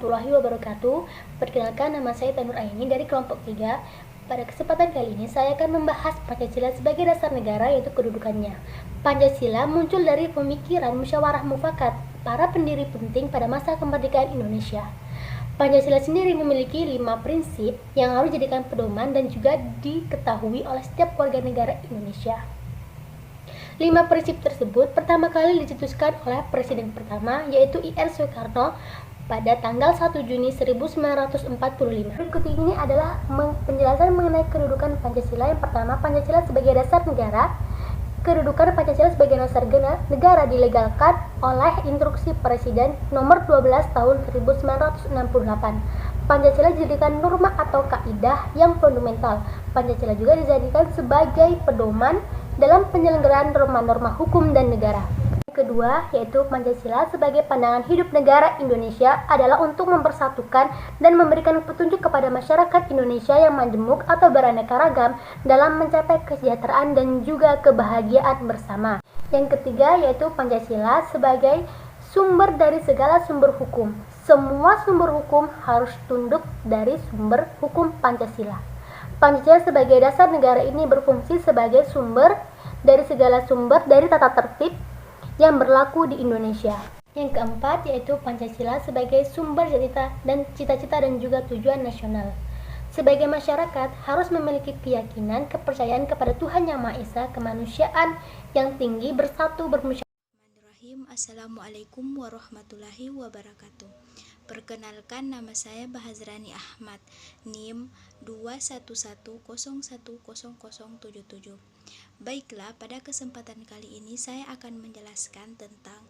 warahmatullahi wabarakatuh. Perkenalkan, nama saya Tanur Aini dari kelompok 3. Pada kesempatan kali ini saya akan membahas Pancasila sebagai dasar negara, yaitu kedudukannya. Pancasila muncul dari pemikiran musyawarah mufakat para pendiri penting pada masa kemerdekaan Indonesia. Pancasila sendiri memiliki 5 prinsip yang harus dijadikan pedoman dan juga diketahui oleh setiap warga negara Indonesia. 5 prinsip tersebut pertama kali dicetuskan oleh Presiden pertama, yaitu I.R. Soekarno pada tanggal 1 Juni 1945. Berikut ini adalah penjelasan mengenai kedudukan Pancasila. Yang pertama, Pancasila sebagai dasar negara. Kedudukan Pancasila sebagai dasar negara dilegalkan oleh Instruksi Presiden nomor 12 tahun 1968. Pancasila dijadikan norma atau kaidah yang fundamental. Pancasila juga dijadikan sebagai pedoman dalam penyelenggaraan norma-norma hukum dan negara. Yang kedua, yaitu Pancasila sebagai pandangan hidup negara Indonesia adalah untuk mempersatukan dan memberikan petunjuk kepada masyarakat Indonesia yang majemuk atau beraneka ragam dalam mencapai kesejahteraan dan juga kebahagiaan bersama. Yang ketiga, yaitu Pancasila sebagai sumber dari segala sumber hukum. Semua sumber hukum harus tunduk dari sumber hukum Pancasila. Pancasila sebagai dasar negara ini berfungsi sebagai sumber dari segala sumber dari tata tertib yang berlaku di Indonesia. Yang keempat, yaitu Pancasila sebagai sumber cita-cita dan juga tujuan nasional. Sebagai masyarakat harus memiliki keyakinan, kepercayaan kepada Tuhan Yang Maha Esa, kemanusiaan yang tinggi, bersatu, bermusyawarah. Assalamualaikum warahmatullahi wabarakatuh. Perkenalkan, nama saya Bahazrani Ahmad, NIM 211010077. Baiklah, pada kesempatan kali ini saya akan menjelaskan tentang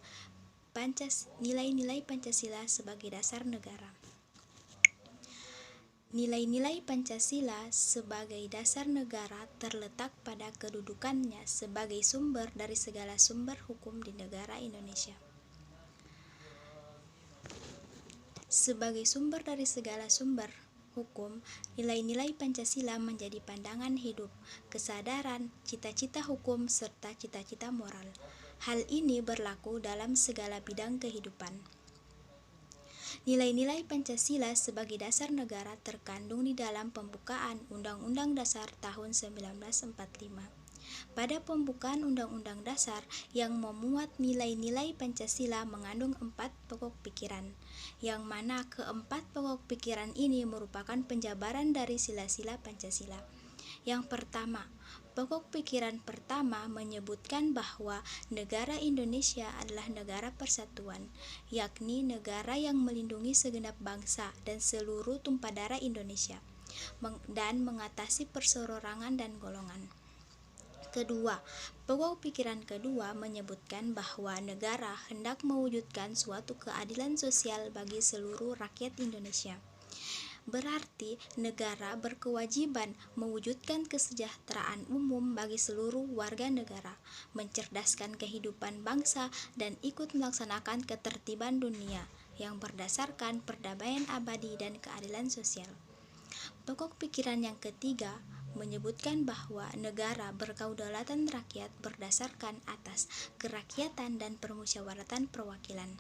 nilai-nilai Pancasila sebagai dasar negara. Nilai-nilai Pancasila sebagai dasar negara terletak pada kedudukannya sebagai sumber dari segala sumber hukum di negara Indonesia. Sebagai sumber dari segala sumber hukum, nilai-nilai Pancasila menjadi pandangan hidup, kesadaran, cita-cita hukum, serta cita-cita moral. Hal ini berlaku dalam segala bidang kehidupan. Nilai-nilai Pancasila sebagai dasar negara terkandung di dalam pembukaan Undang-Undang Dasar tahun 1945. Pada pembukaan Undang-Undang Dasar yang memuat nilai-nilai Pancasila mengandung 4 pokok pikiran, yang mana keempat pokok pikiran ini merupakan penjabaran dari sila-sila Pancasila. Yang pertama, pokok pikiran pertama menyebutkan bahwa negara Indonesia adalah negara persatuan, yakni negara yang melindungi segenap bangsa dan seluruh tumpah darah Indonesia, dan mengatasi perseorangan dan golongan. Kedua, pokok pikiran kedua menyebutkan bahwa negara hendak mewujudkan suatu keadilan sosial bagi seluruh rakyat Indonesia. Berarti negara berkewajiban mewujudkan kesejahteraan umum bagi seluruh warga negara, mencerdaskan kehidupan bangsa, dan ikut melaksanakan ketertiban dunia yang berdasarkan perdamaian abadi dan keadilan sosial. Pokok pikiran yang ketiga menyebutkan bahwa negara berkedaulatan rakyat berdasarkan atas kerakyatan dan permusyawaratan perwakilan.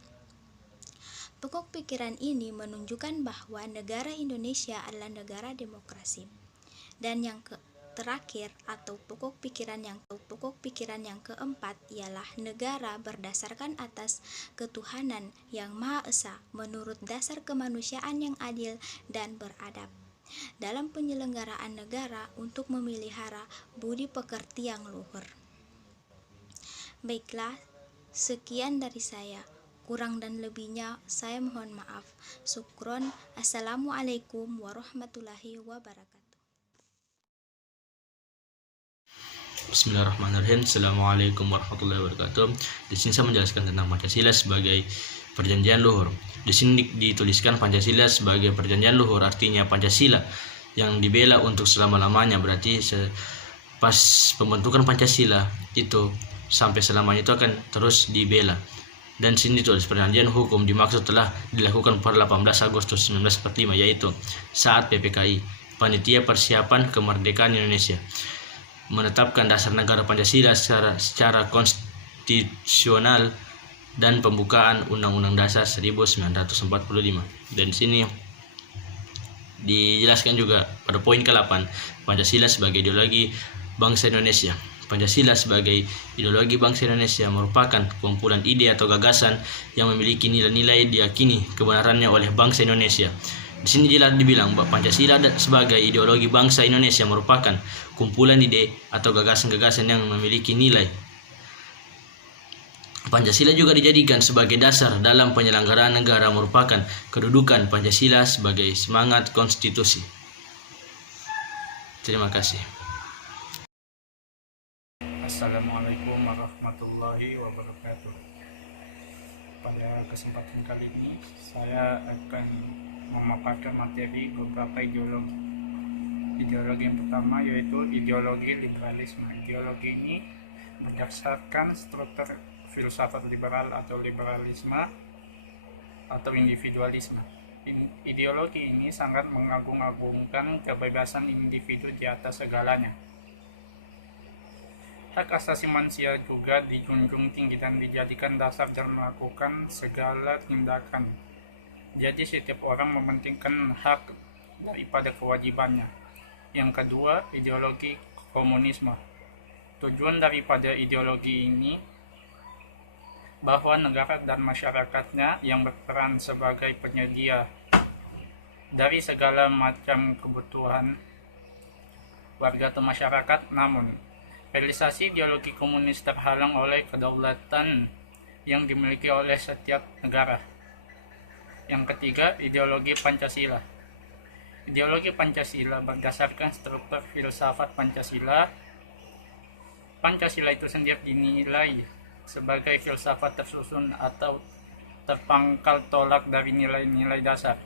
Pokok pikiran ini menunjukkan bahwa negara Indonesia adalah negara demokrasi. Dan yang terakhir atau pokok pikiran yang keempat ialah negara berdasarkan atas ketuhanan yang Maha Esa menurut dasar kemanusiaan yang adil dan beradab dalam penyelenggaraan negara untuk memelihara budi pekerti yang luhur. Baiklah, sekian dari saya. Kurang dan lebihnya saya mohon maaf. Syukron. Assalamualaikum warahmatullahi wabarakatuh. Bismillahirrahmanirrahim. Assalamualaikum warahmatullahi wabarakatuh. Di sini saya menjelaskan tentang Pancasila sebagai perjanjian luhur. Di sini dituliskan Pancasila sebagai perjanjian luhur, artinya Pancasila yang dibela untuk selama-lamanya. Berarti pas pembentukan Pancasila itu sampai selamanya itu akan terus dibela. Dan sini tulis perjanjian hukum dimaksud telah dilakukan pada 18 Agustus 1945, yaitu saat PPKI, Panitia Persiapan Kemerdekaan Indonesia, menetapkan dasar negara Pancasila secara konstitusional dan pembukaan Undang-Undang Dasar 1945. Dan di sini dijelaskan juga pada poin ke-8, Pancasila sebagai ideologi bangsa Indonesia. Pancasila sebagai ideologi bangsa Indonesia merupakan kumpulan ide atau gagasan yang memiliki nilai-nilai diyakini kebenarannya oleh bangsa Indonesia. Di sini jelas dibilang bahwa Pancasila sebagai ideologi bangsa Indonesia merupakan kumpulan ide atau gagasan-gagasan yang memiliki nilai. Pancasila juga dijadikan sebagai dasar dalam penyelenggaraan negara, merupakan kedudukan Pancasila sebagai semangat konstitusi. Terima kasih. Assalamualaikum warahmatullahi wabarakatuh. Pada kesempatan kali ini saya akan memaparkan materi beberapa ideologi. Ideologi yang pertama yaitu ideologi liberalisme. Ideologi ini berdasarkan struktur filsafat liberal atau liberalisme atau individualisme. Ideologi ini sangat mengagung-agungkan kebebasan individu di atas segalanya. Hak asasi manusia juga dijunjung tinggi dan dijadikan dasar dalam melakukan segala tindakan. Jadi setiap orang mementingkan hak daripada kewajibannya. Yang kedua, ideologi komunisme. Tujuan daripada ideologi ini bahwa negara dan masyarakatnya yang berperan sebagai penyedia dari segala macam kebutuhan warga atau masyarakat, namun realisasi ideologi komunis terhalang oleh kedaulatan yang dimiliki oleh setiap negara. Yang ketiga, ideologi Pancasila. Ideologi Pancasila berdasarkan struktur filsafat Pancasila. Pancasila itu sendiri dinilai sebagai filsafat tersusun atau terpangkal tolak dari nilai-nilai dasar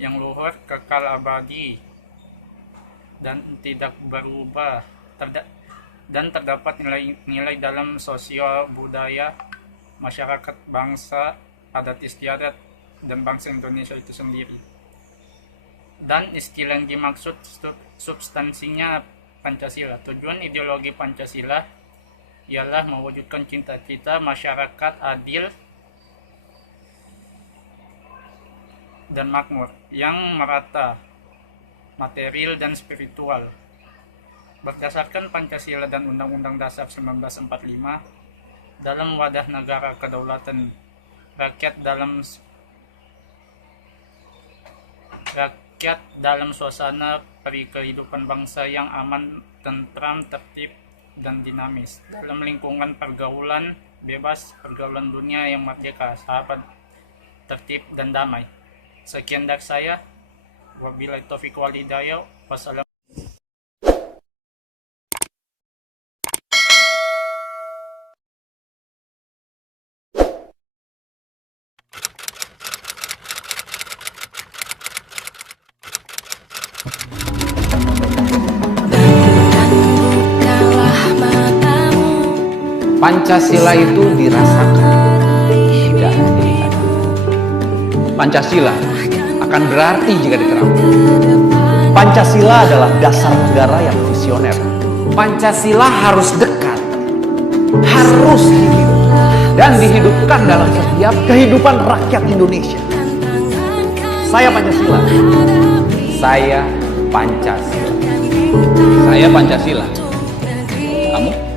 yang luhur, kekal, abadi, dan tidak berubah, dan terdapat nilai-nilai dalam sosial, budaya, masyarakat, bangsa, adat istiadat, dan bangsa Indonesia itu sendiri. Dan istilah yang dimaksud substansinya Pancasila. Tujuan ideologi Pancasila ialah mewujudkan cita-cita masyarakat adil dan makmur yang merata, material dan spiritual. Berdasarkan Pancasila dan Undang-Undang Dasar 1945, dalam wadah negara kedaulatan rakyat dalam suasana kehidupan bangsa yang aman, tentram, tertib, dan dinamis, dalam lingkungan pergaulan bebas, pergaulan dunia yang merdeka, sahabat, tertib, dan damai. Sekian dari saya. Wabillahi taufiq wal hidayah. Wassalamualaikum. Pancasila itu dirasakan, tidak dilihat. Pancasila akan berarti jika diterapkan. Pancasila adalah dasar negara yang visioner. Pancasila harus dekat, harus hidup, dan dihidupkan dalam setiap kehidupan rakyat Indonesia. Saya Pancasila. Saya Pancasila. Saya Pancasila. Kamu?